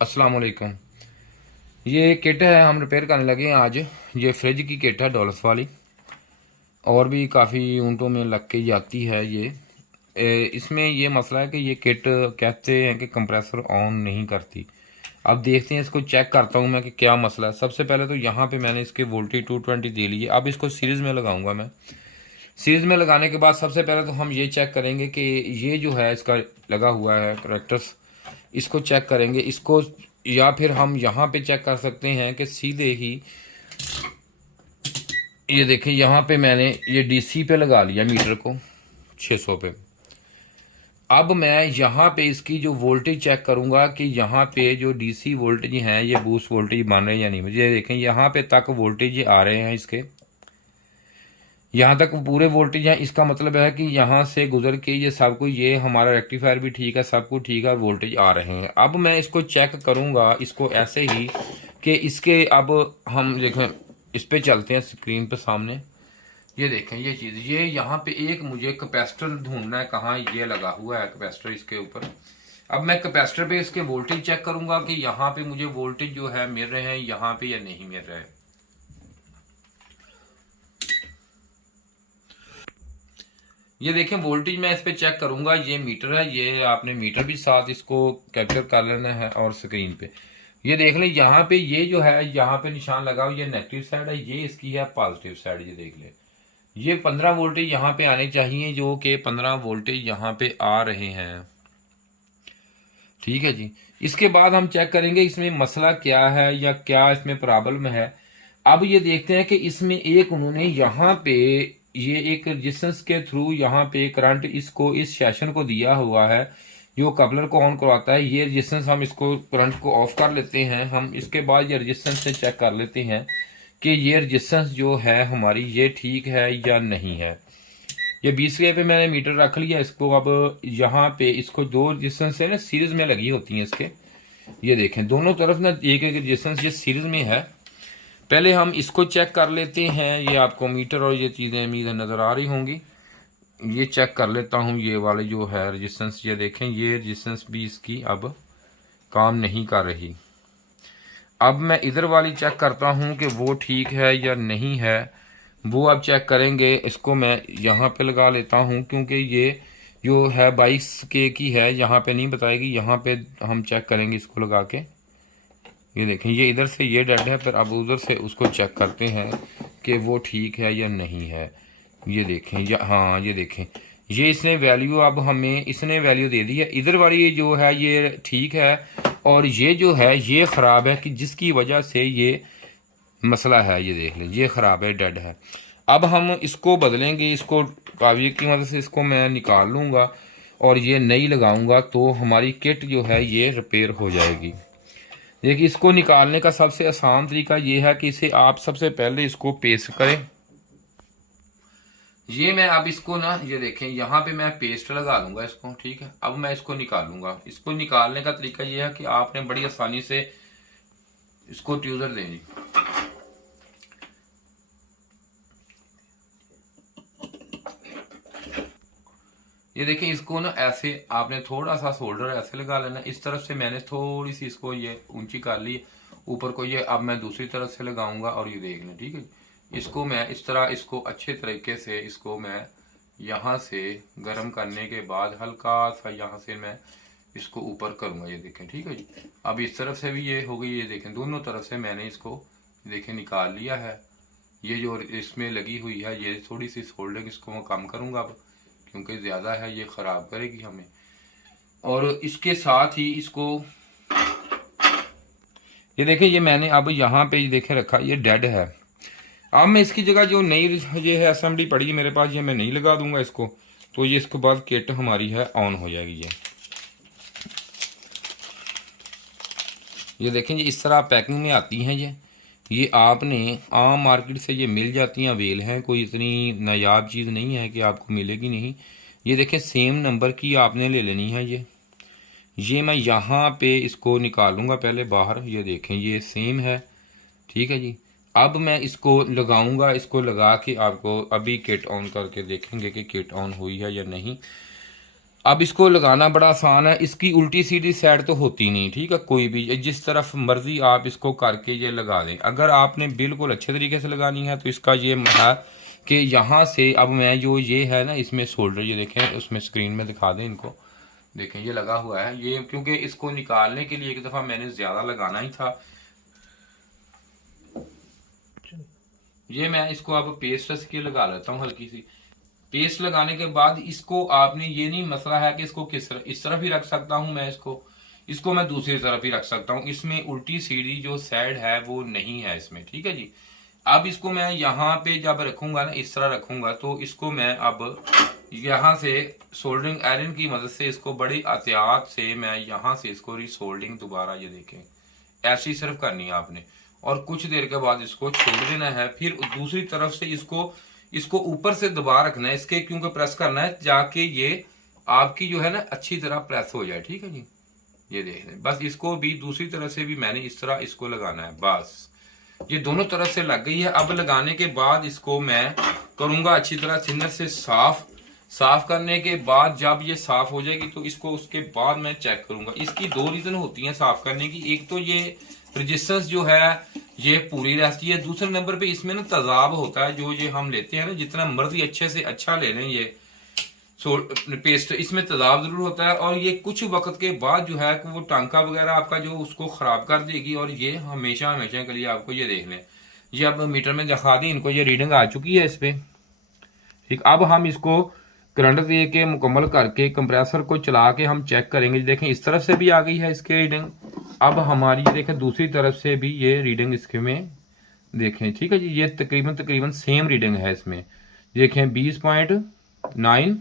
अस्सलाम वालेकुम। ये किट है, हम रिपेयर करने लगे हैं आज। ये फ्रिज की किट है डॉलर्स वाली, और भी काफ़ी यूनिटों में लग के जाती है ये। इसमें ये मसला है कि ये किट कहते हैं कि कंप्रेसर ऑन नहीं करती। अब देखते हैं, इसको चेक करता हूँ मैं कि क्या मसला है। सबसे पहले तो यहाँ पे मैंने इसके वोल्टेज 220 दे लिए। अब इसको सीरीज़ में लगाऊंगा मैं। सीरीज़ में लगाने के बाद सबसे पहले तो हम ये चेक करेंगे कि ये जो है इसका लगा हुआ है करेक्टर्स, इसको चेक करेंगे इसको। या फिर हम यहाँ पे चेक कर सकते हैं कि सीधे ही ये देखें, यहाँ पे मैंने ये डीसी पे लगा लिया मीटर को 600 पे। अब मैं यहाँ पे इसकी जो वोल्टेज चेक करूँगा कि यहाँ पे जो डीसी वोल्टेज हैं ये बूस्ट वोल्टेज बन रहे हैं या नहीं। मुझे देखें यहाँ पे तक वोल्टेज ये आ रहे हैं, इसके यहाँ तक पूरे वोल्टेज हैं। इसका मतलब है कि यहाँ से गुजर के ये सब कुछ, ये हमारा रेक्टिफायर भी ठीक है, सब कुछ ठीक है, वोल्टेज आ रहे हैं। अब मैं इसको चेक करूँगा इसको ऐसे ही कि इसके, अब हम देखें इस पे चलते हैं स्क्रीन पे सामने। ये देखें ये चीज़, ये यहाँ पे एक मुझे कैपेसिटर ढूंढना है, कहाँ ये लगा हुआ है कैपेसिटर इसके ऊपर। अब मैं कैपेसिटर पे इसके वोल्टेज चेक करूँगा कि यहाँ पे मुझे वोल्टेज जो है मिल रहे हैं यहाँ पे या नहीं मिल रहे हैं। ये देखें वोल्टेज मैं इस पे चेक करूंगा। ये मीटर है, ये आपने मीटर भी साथ इसको कैप्चर कर लेना है। और स्क्रीन पे ये देख लें, यहाँ पे ये जो है यहाँ पे निशान लगा हुआ, ये नेगेटिव साइड है, ये इसकी है पॉजिटिव साइड। ये देख लें, ये 15 वोल्टेज यहाँ पे आने चाहिए, जो कि 15 वोल्टेज यहाँ पे आ रहे हैं। ठीक है जी। इसके बाद हम चेक करेंगे इसमें मसला क्या है या क्या इसमें प्रॉब्लम है। अब ये देखते हैं कि इसमें एक उन्होंने यहाँ पे ये एक रेजिस्टेंस के थ्रू यहाँ पे करंट इसको इस सेशन को दिया हुआ है जो कपलर को ऑन करवाता है। ये रेजिस्टेंस हम इसको करंट को ऑफ कर लेते हैं। हम इसके बाद ये रेजिस्टेंस से चेक कर लेते हैं कि ये रेजिस्टेंस जो है हमारी ये ठीक है या नहीं है। ये 20 के पे मैंने मीटर रख लिया इसको। अब यहाँ पे इसको दो रेजिस्टेंस है ना सीरीज में लगी होती हैं इसके। ये देखें दोनों तरफ ना एक एक रेजिस्टेंस ये सीरीज में है। पहले हम इसको चेक कर लेते हैं। ये आपको मीटर और ये चीज़ें उम्मीद नज़र आ रही होंगी। ये चेक कर लेता हूँ ये वाले जो है रेजिस्टेंस। ये देखें ये रेजिस्टेंस भी इसकी अब काम नहीं कर रही। अब मैं इधर वाली चेक करता हूँ कि वो ठीक है या नहीं है, वो अब चेक करेंगे। इसको मैं यहाँ पे लगा लेता हूँ क्योंकि ये जो है 22 के की है, यहाँ पे नहीं बताएगी, यहाँ पे हम चेक करेंगे इसको लगा के। ये देखें ये इधर से ये डेड है, फिर अब उधर से उसको चेक करते हैं कि वो ठीक है या नहीं है। ये देखें हाँ ये देखें ये इसने वैल्यू, अब हमें इसने वैल्यू दे दी है। इधर वाली जो है ये ठीक है और ये जो है ये ख़राब है, कि जिसकी वजह से ये मसला है। ये देख लें ये ख़राब है, डेड है। अब हम इसको बदलेंगे, इसको काविये की मदद से इसको मैं निकाल लूँगा और ये नई लगाऊंगा, तो हमारी किट जो है ये रिपेयर हो जाएगी। देखिए इसको निकालने का सबसे आसान तरीका ये है कि इसे आप सबसे पहले इसको पेस्ट करें। ये मैं अब इसको ना, ये देखें यहाँ पे मैं पेस्ट लगा लूंगा इसको। ठीक है, अब मैं इसको निकालूंगा। इसको निकालने का तरीका ये है कि आपने बड़ी आसानी से इसको ट्यूजर देनी। ये देखें इसको ना ऐसे आपने थोड़ा सा सोल्डर ऐसे लगा लेना। इस तरफ से मैंने थोड़ी सी इसको ये ऊंची कर ली ऊपर को। ये अब मैं दूसरी तरफ से लगाऊंगा और ये देख लें। ठीक है, इसको मैं इस तरह इसको अच्छे तरीके से इसको मैं यहाँ से गर्म करने के बाद हल्का सा यहाँ से मैं इसको ऊपर करूँगा। ये देखें ठीक है जी। अब इस तरफ से भी ये हो गई। ये देखें दोनों तरफ से मैंने इसको देखें निकाल लिया है। ये जो इसमें लगी हुई है ये थोड़ी सी सोल्डरिंग इसको मैं कम करूँगा अब, क्योंकि ज़्यादा है ये ख़राब करेगी हमें। और इसके साथ ही इसको ये देखें ये मैंने अब यहाँ पे देखे रखा, ये डेड है। अब मैं इसकी जगह जो नई ये है असेंबली पड़ी है मेरे पास, ये मैं नहीं लगा दूंगा इसको, तो ये इसके बाद किट हमारी है ऑन हो जाएगी। ये देखें ये इस तरह पैकिंग में आती हैं। ये आपने आम मार्केट से ये मिल जाती हैं, अवेल हैं, कोई इतनी नायाब चीज़ नहीं है कि आपको मिलेगी नहीं। ये देखें सेम नंबर की आपने ले लेनी है। ये मैं यहाँ पे इसको निकालूंगा पहले बाहर। ये देखें ये सेम है। ठीक है जी। अब मैं इसको लगाऊंगा, इसको लगा के आपको अभी किट ऑन करके देखेंगे कि किट ऑन हुई है या नहीं। अब इसको लगाना बड़ा आसान है, इसकी उल्टी सीधी साइड तो होती नहीं, ठीक है। कोई भी जिस तरफ मर्जी आप इसको करके ये लगा दें। अगर आपने बिल्कुल अच्छे तरीके से लगानी है तो इसका ये है कि यहाँ से अब मैं जो ये है ना इसमें शोल्डर, ये देखें उसमें स्क्रीन में दिखा दें इनको, देखें ये लगा हुआ है ये, क्योंकि इसको निकालने के लिए एक दफ़ा मैंने ज़्यादा लगाना ही था। ये मैं इसको अब पेस्ट के लगा लेता हूँ, हल्की सी पेस्ट लगाने के बाद इसको आपने, ये नहीं मसला है कि इसको किस तरह, इस तरफ ही रख सकता हूँ मैं इसको मैं दूसरी तरफ ही रख सकता हूँ। इसमें उल्टी सीधी जो साइड है वो नहीं है इसमें, ठीक है जी। अब इसको मैं यहाँ पे जब रखूंगा ना, इस तरह रखूंगा, तो इसको मैं अब यहाँ से सोल्डरिंग आयरन की मदद से इसको बड़ी एहतियात से मैं यहाँ से इसको रिसोल्डिंग दोबारा, ये देखें ऐसी सिर्फ करनी है आपने, और कुछ देर के बाद इसको छोड़ देना है। फिर दूसरी तरफ से इसको ऊपर से दबा रखना है इसके, क्योंकि प्रेस करना है जाके ये आपकी जो है ना अच्छी तरह प्रेस हो जाए, ठीक है जी। ये देख लें, बस इसको भी दूसरी तरफ से भी मैंने इस तरह इसको लगाना है, बस ये दोनों तरफ से लग गई है। अब लगाने के बाद इसको मैं करूंगा अच्छी तरह थिनर से साफ करने के बाद जब ये साफ हो जाएगी तो इसको उसके बाद मैं चेक करूंगा। इसकी दो रीजन होती हैं साफ करने की, एक तो ये रेजिस्टेंस जो है ये पूरी रहती है, दूसरे नंबर पे इसमें ना तेजाब होता है, जो ये हम लेते हैं ना, जितना मर्जी अच्छे से अच्छा ले लें ये पेस्ट, इसमें तेजाब जरूर होता है, और ये कुछ वक्त के बाद जो है वो टांका वगैरह आपका जो उसको खराब कर देगी, और ये हमेशा हमेशा के लिए आपको ये देख लें। ये अब मीटर में दिखा दी इनको, ये रीडिंग आ चुकी है इस पे, ठीक। अब हम इसको करंट दे के मुकम्मल करके कंप्रेसर को चला के हम चेक करेंगे। देखें इस तरफ से भी आ गई है इसकी रीडिंग, अब हमारी देखें दूसरी तरफ से भी ये रीडिंग इसके में देखें, ठीक है जी। ये तकरीबन सेम रीडिंग है इसमें, देखें 20.9,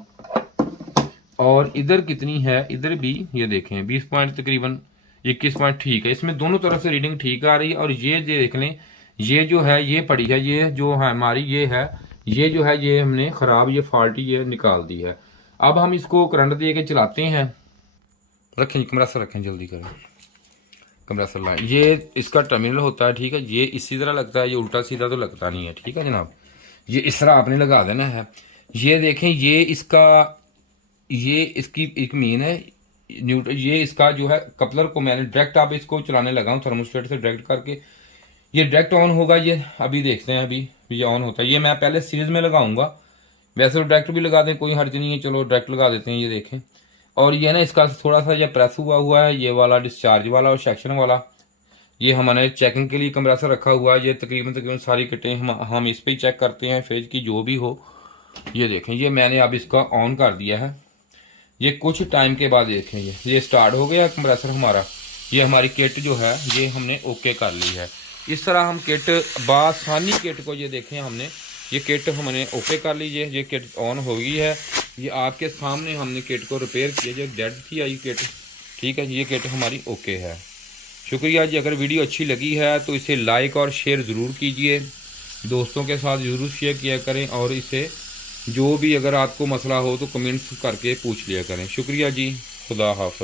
और इधर कितनी है, इधर भी ये देखें 20 पॉइंट तकरीबन 21 पॉइंट, ठीक है। इसमें दोनों तरफ से रीडिंग ठीक आ रही है। और ये देख लें, ये जो है ये पड़ी है, ये जो है हमारी ये है, ये जो है ये हमने ख़राब, ये फॉल्टी ये निकाल दी है। अब हम इसको करंट दे के चलाते हैं, रखें कंप्रेसर रखें, जल्दी करें कंप्रेसर लाइन। ये इसका टर्मिनल होता है, ठीक है। ये इसी तरह लगता है, ये उल्टा सीधा तो लगता नहीं है, ठीक है जनाब। ये इस तरह आपने लगा देना है। ये देखें ये इसकी एक मीन है न्यूट्रल, ये इसका जो है कपलर को मैंने डायरेक्ट आप इसको चलाने लगा हूँ थर्मोस्टेट से डायरेक्ट करके, ये डायरेक्ट ऑन होगा। ये अभी देखते हैं, अभी ये ऑन होता है। ये मैं पहले सीरीज में लगाऊंगा, वैसे तो डायरेक्ट भी लगा दें कोई हर्ज नहीं है, चलो डायरेक्ट लगा देते हैं। ये देखें, और ये ना इसका थोड़ा सा ये प्रेस हुआ है, ये वाला डिस्चार्ज वाला और सेक्शन वाला, ये हमारे चेकिंग के लिए कंप्रेसर रखा हुआ है। ये तकरीबन सारी किटें हम इस पर ही चेक करते हैं, फेज की जो भी हो। ये देखें, ये मैंने अब इसका ऑन कर दिया है। ये कुछ टाइम के बाद देखें ये स्टार्ट हो गया कंप्रेसर हमारा। ये हमारी किट जो है ये हमने ओके कर ली है। इस तरह हम किट बासानी किट को, ये देखें हमने ये किट हमने ओके कर ली है, ये किट ऑन हो गई है। ये आपके सामने हमने किट को रिपेयर किया, जो डेड थी आई किट, ठीक है। ये किट हमारी ओके है। शुक्रिया जी। अगर वीडियो अच्छी लगी है तो इसे लाइक और शेयर ज़रूर कीजिए, दोस्तों के साथ ज़रूर शेयर किया करें, और इसे जो भी अगर आपको मसला हो तो कमेंट्स करके पूछ लिया करें। शुक्रिया जी, खुदा हाफ़िज़।